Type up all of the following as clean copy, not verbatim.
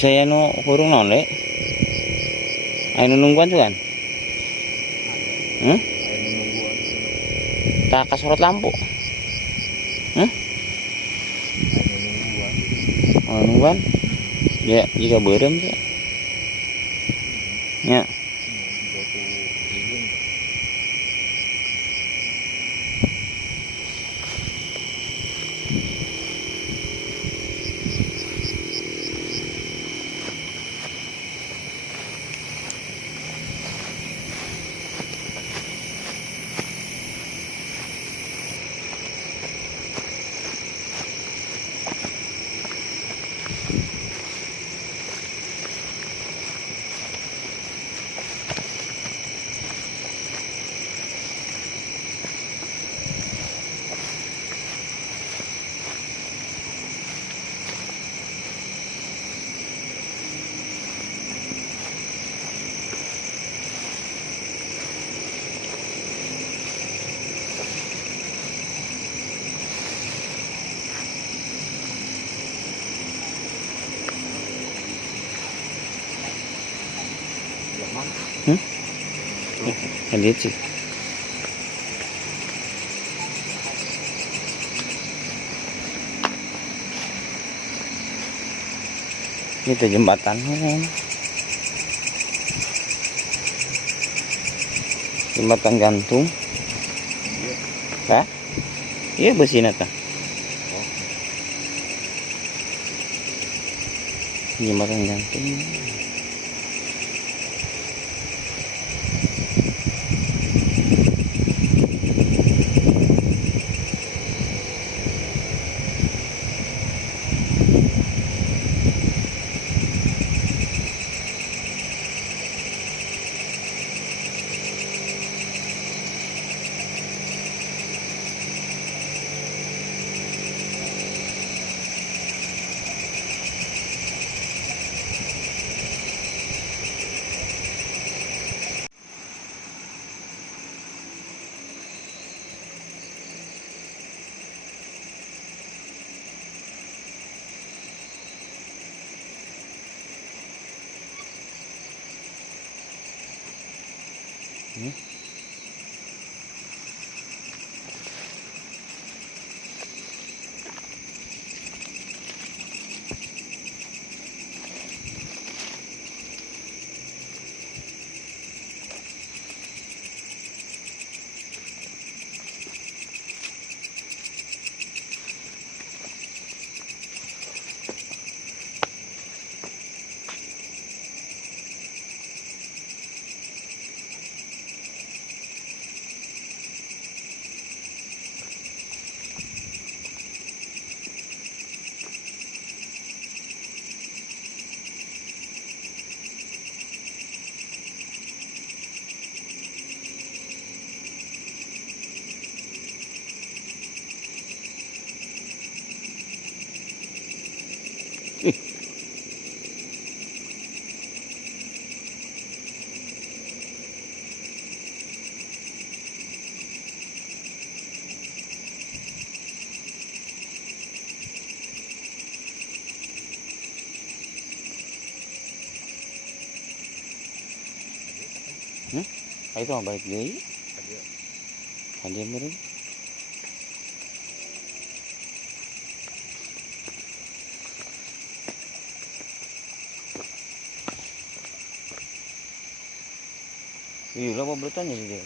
Saya no kurung non le. Ayo nungguan tuh kan. Tak kasorot lampu. Oh, nungguan. Ya, jika berem sih. Ya. Lihat sih. Itu jembatan. Jembatan gantung. Hah? Iya besi nata. Jembatan gantung. Itu mah baik deh. Ada meren. Iya lah, mau bertanya dia.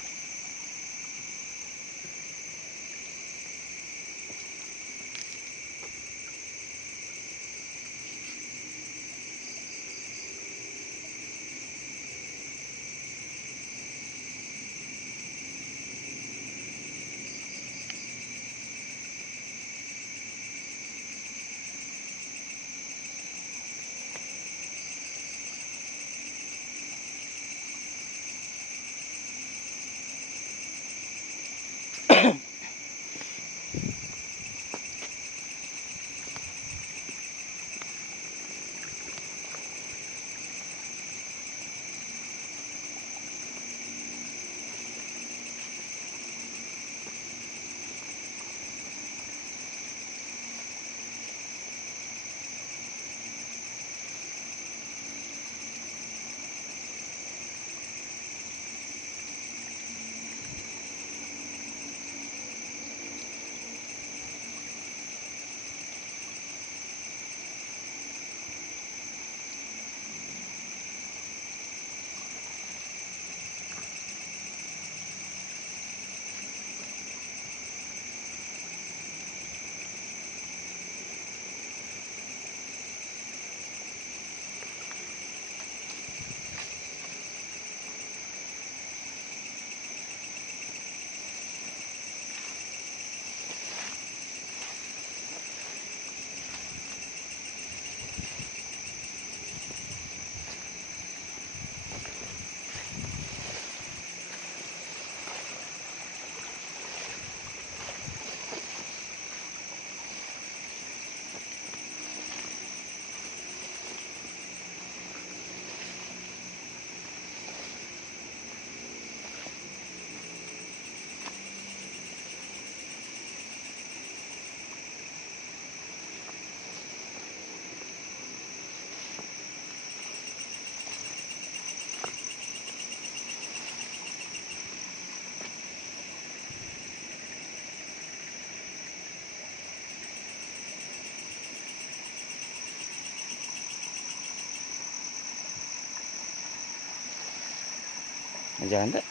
Jangan tak?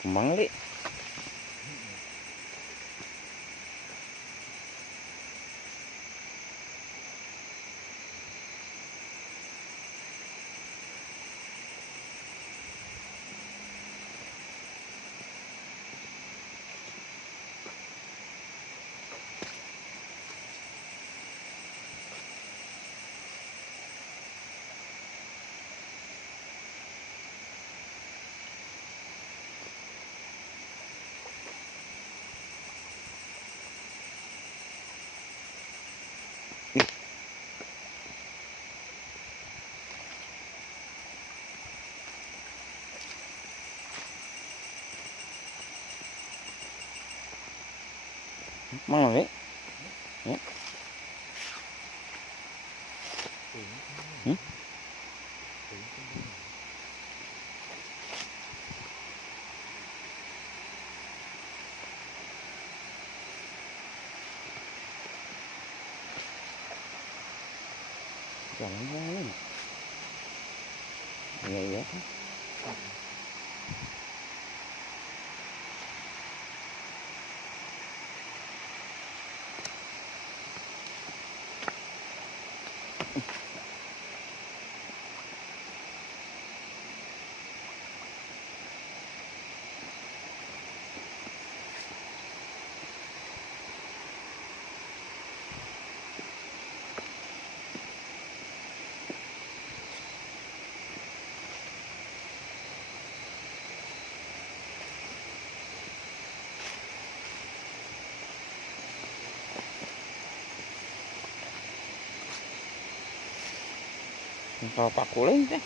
Kembang li. Mana li? Ya. Jalan-jalan. Iya, iya. Kalau pakulin teh.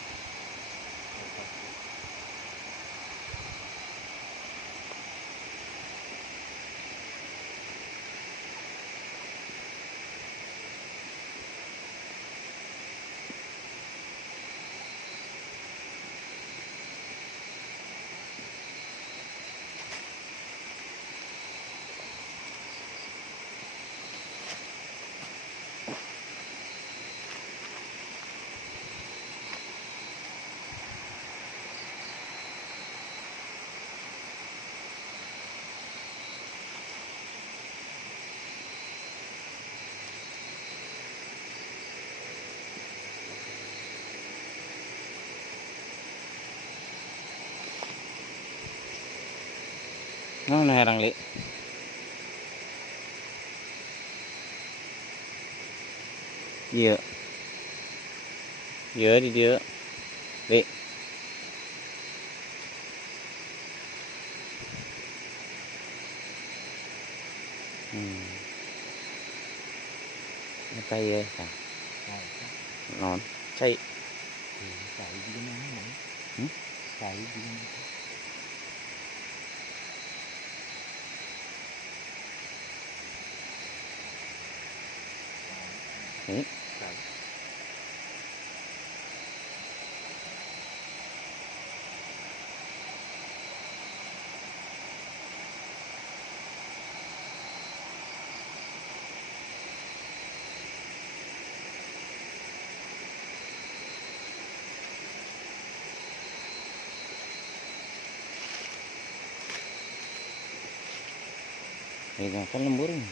Nó herang li. Iya. Iya di dia. Li. Tay sao? Non. Chạy. Chạy đi cái này Hmm? Chạy đi cái này. Đấy. Đấy. Ini kan lembur ini.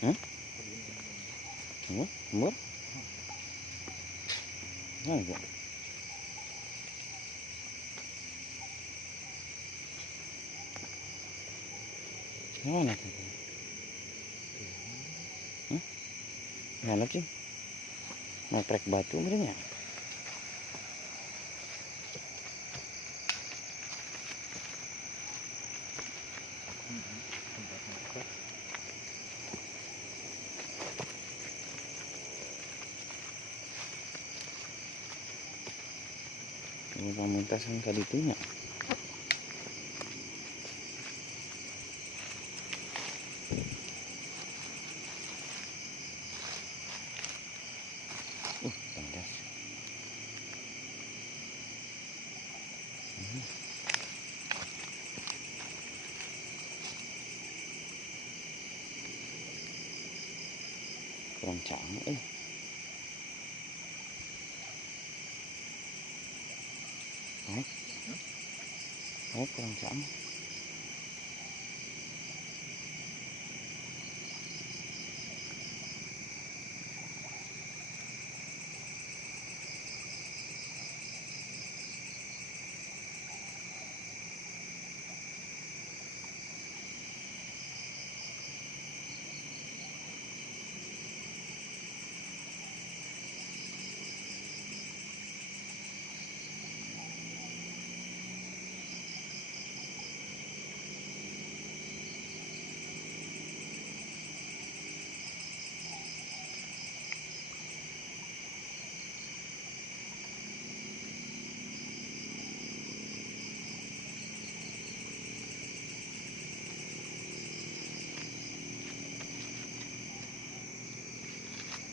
Hah? Lembur? Enggak. Yang mana tuh? Mana sih? Naik batu sebenarnya. Tempat ngangkat. Ini pamentasan kali itu nya. Tandas. Kurang canggih kurang canggih.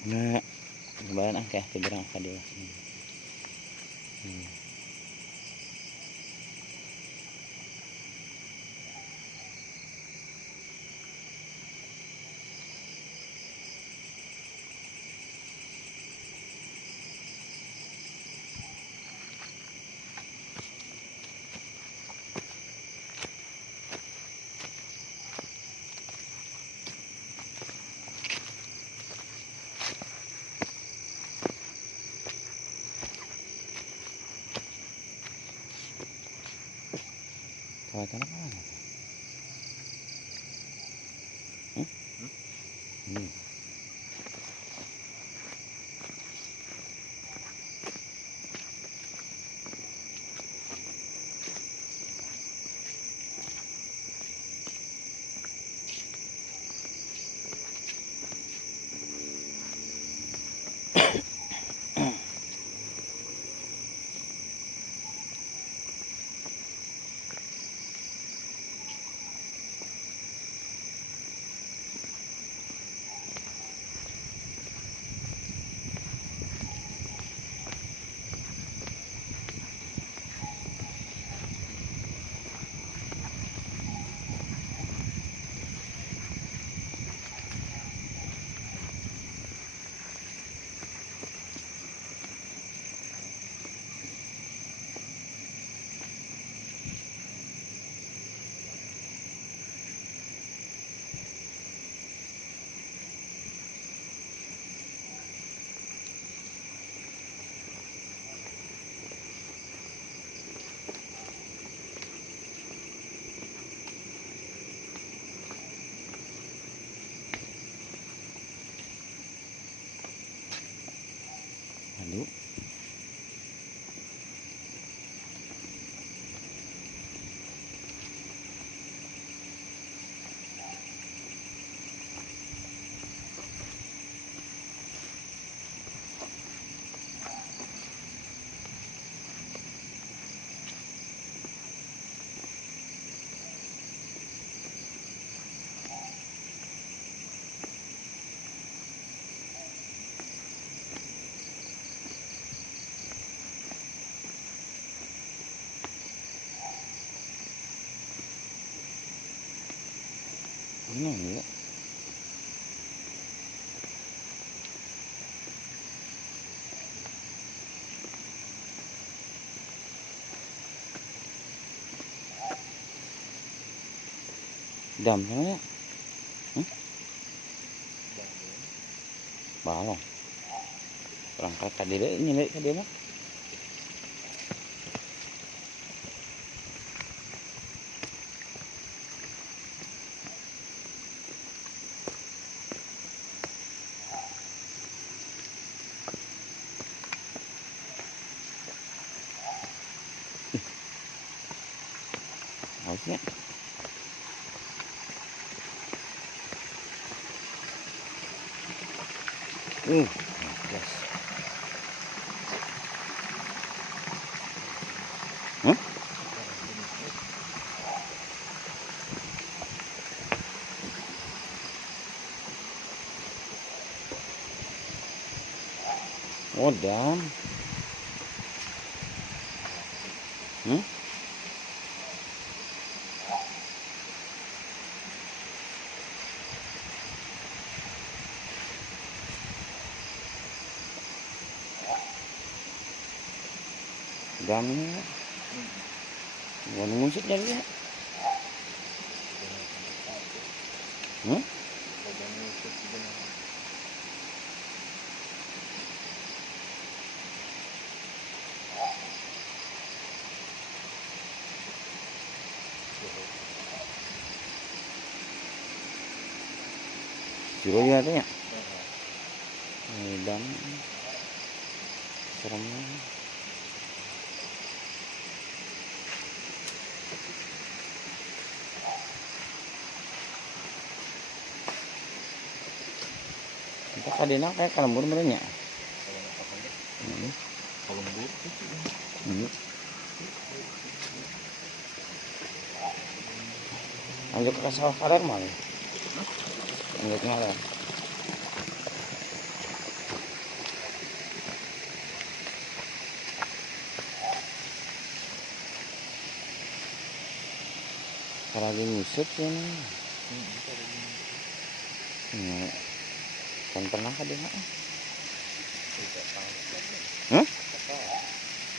Nah, coba kayak seberang dia. Kawatan apa? Hmm. Aduh. Ini enggak. Damnya balong. Berangkat tadi deh nyelek tadi mah. Harusnya. Yes. Huh? Oh, dam. Damnya. Bukan musik jadi ya. Juru ya ada ya. Dam. Seremnya. Kita kadena kayak kalembur merenya. Kalembur. Lanjut ke sawah kaler malah. Lanjut ngaler. lagi ngusut ya nih. Kan pernah ka diha. Hah?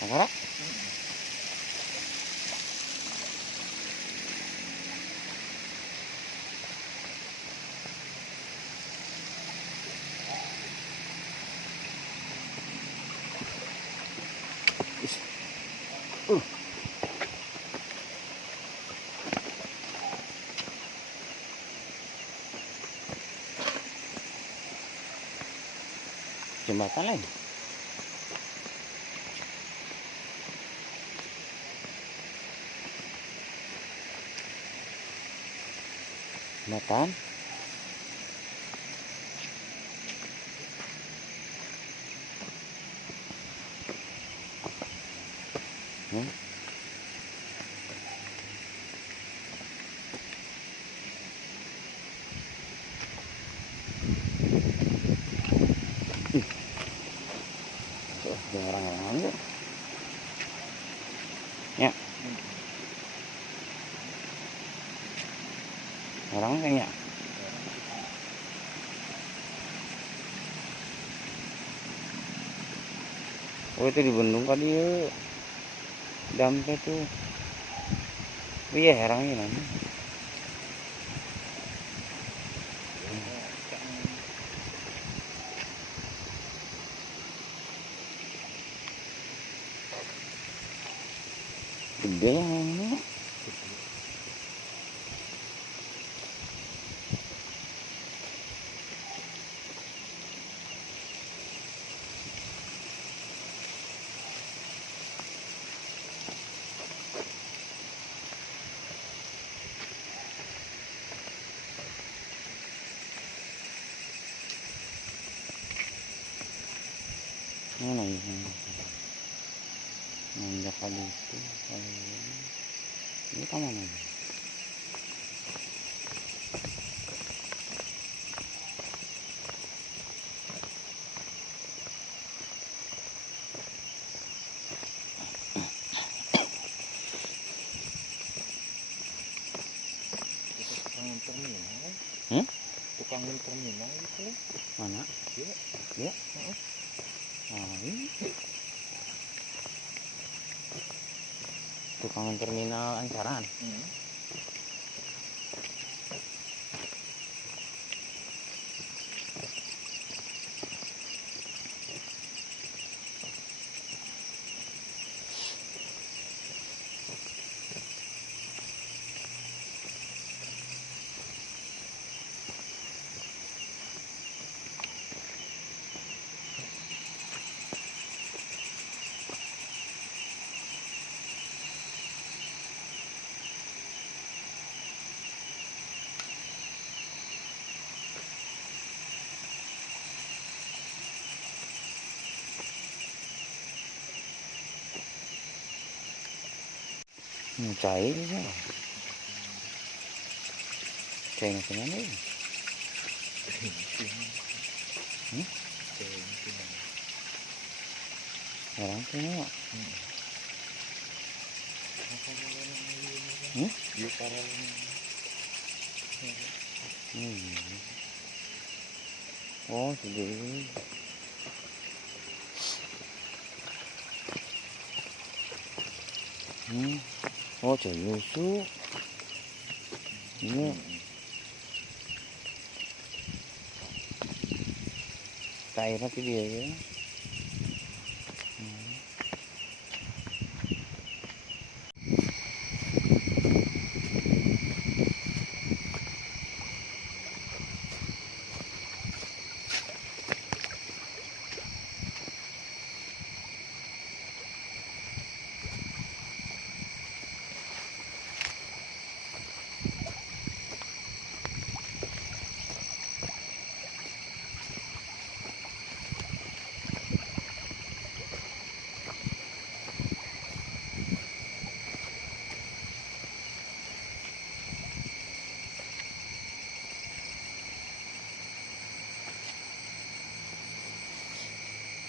Nakara? Jembatan lain. Jembatan. Orang-orang aja. Ya. Orang kayaknya. Oh itu di Bandung kali ya. Dampe tuh. Iya herangnya namanya. Gede yang ini. Mana ya? Nanjak kali itu. Ini kemana? Tukang terminal. Tukang terminal itu. Mana? Iya. Ya. Ini. Tukang terminal Ancaran. Cair ya. Cair macam mana ni? Orang tu ni. Oh, jadi. Oh, celusu. Ini. Cair nanti dia ya.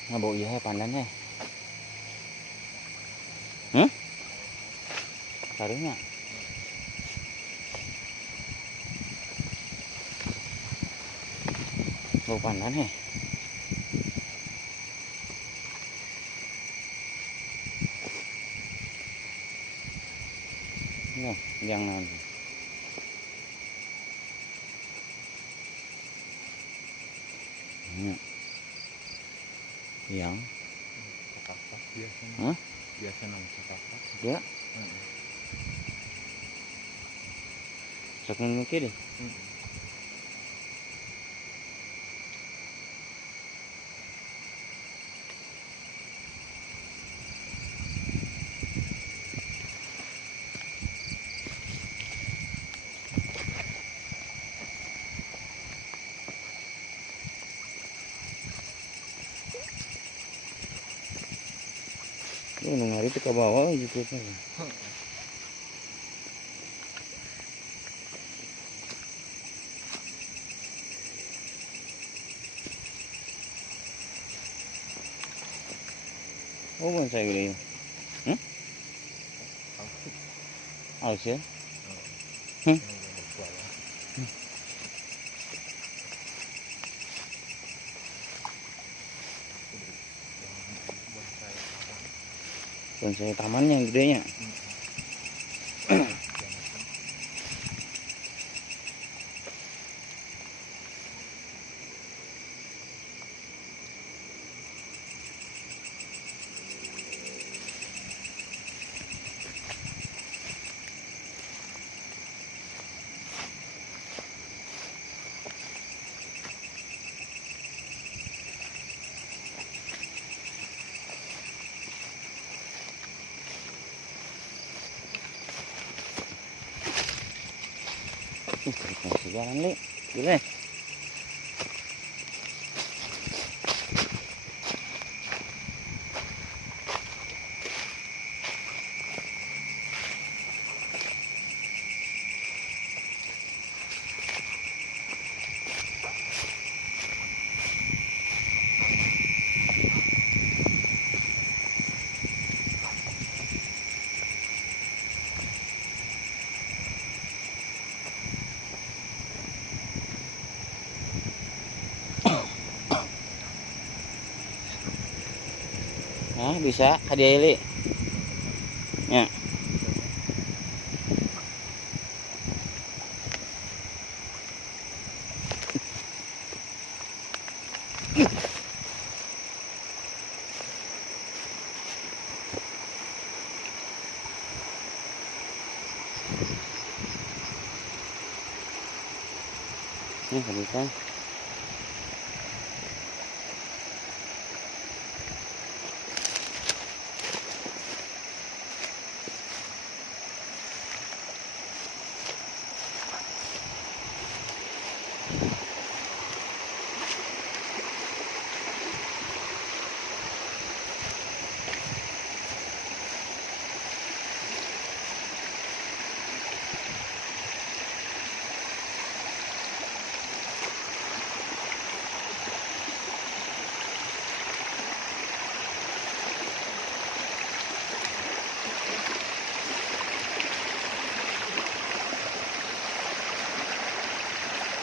Ngabau iya pandan ya. Carinya. bau pandan ya. Nah, yang nanti. Yang Cekakak biasanya. Hah? Biasa nang cekakak. Ya, sok mikir deh. Ini nunggu itu ke bawah gitu kan. Oh, bonsai gede. Aus ya? Bonsai tamannya yang gedenya. Masih jalan li, gila. Nah, bisa hadiah li. Ya. Ini bisa.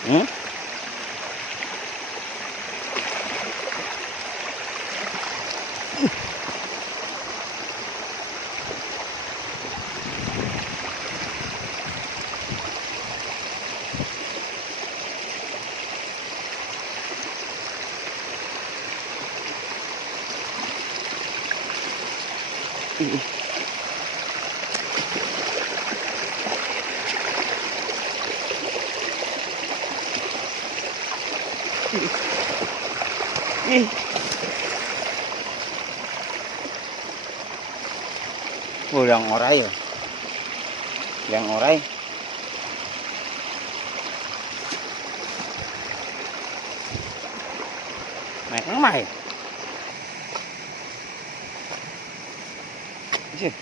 Hmm? Ih. Oh, yang orai ya. Yang orai. Naik mah ya. Sih.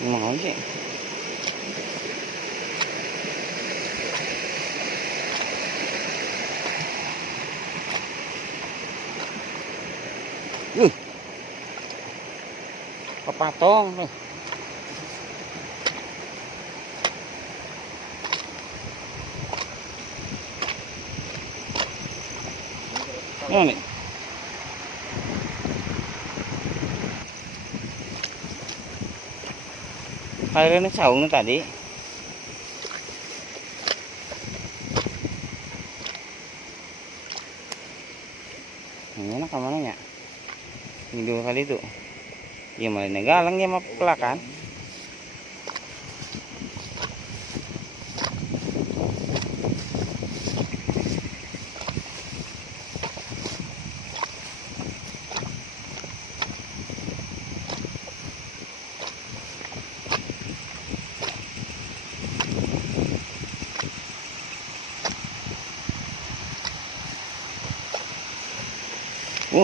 Mau sih. patong nih. Nih. Airnya saung tadi. Ini enak kemana ya? Ini 2 kali tuh. Ya malah negalang ya mah pelakan.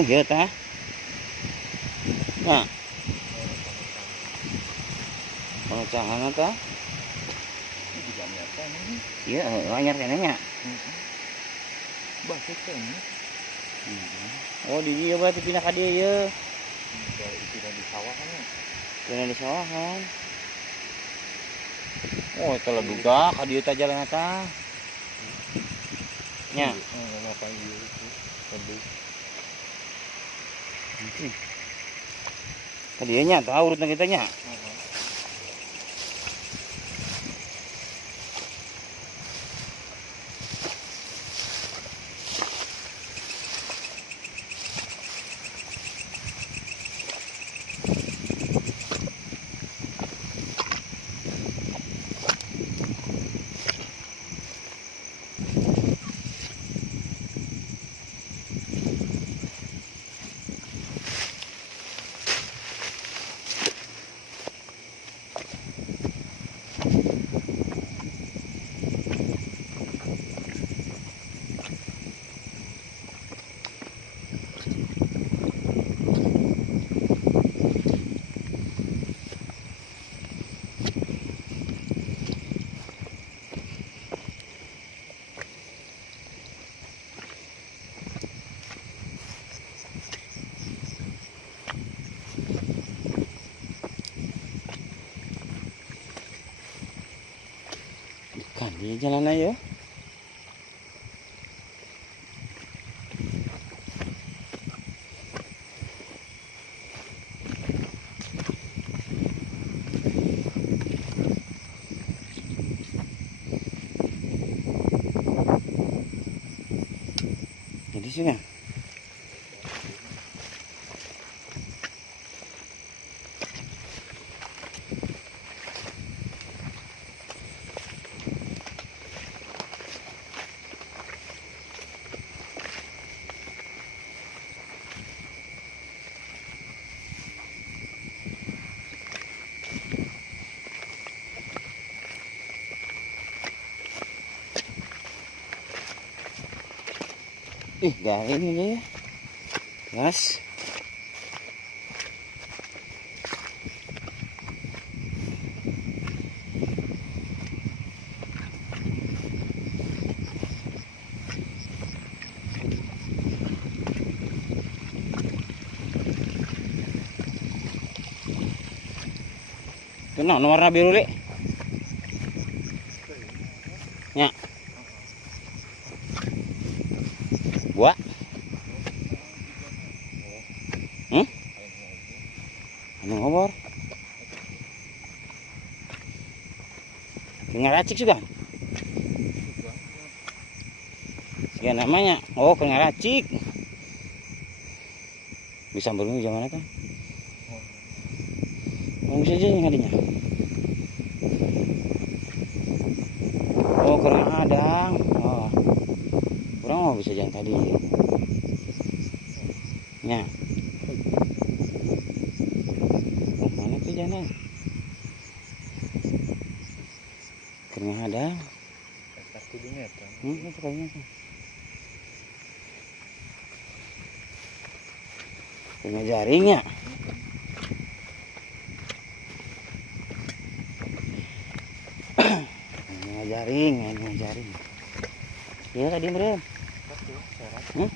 Iya tah. Nah. Pemecahan tah. Iya, anyar kenanya. Bah, ini. Oh, di ieu berarti pindah ka dieu ye. Itu di sawah kan. Pindah di sawahan. Oh, itu lah duga ka dieu teh jalan eta. Nya. Apa ieu itu? Aduh. Ka dieu nya tah urutna kita nya. Kan di jalan aja. Jadi sini. Ih, garing aja ya. Gas. Kenapa warna biru, Lek? Nya. Buah. Anu ngobor. Kena racik juga. Sekian namanya. Oh, kena racik. Bisa bermi zaman kan? Oh, bisa aja yang adanya. Oh, kurang adang. Oh. Kurang mau bisa yang tadi. Nya. Oh, mana tuh jangan? Kurang adang. Satu dunia kan. Itu kayaknya tuh. Punya jaringnya. Jaring. Iya tadi, Bro. Satu, Hmm?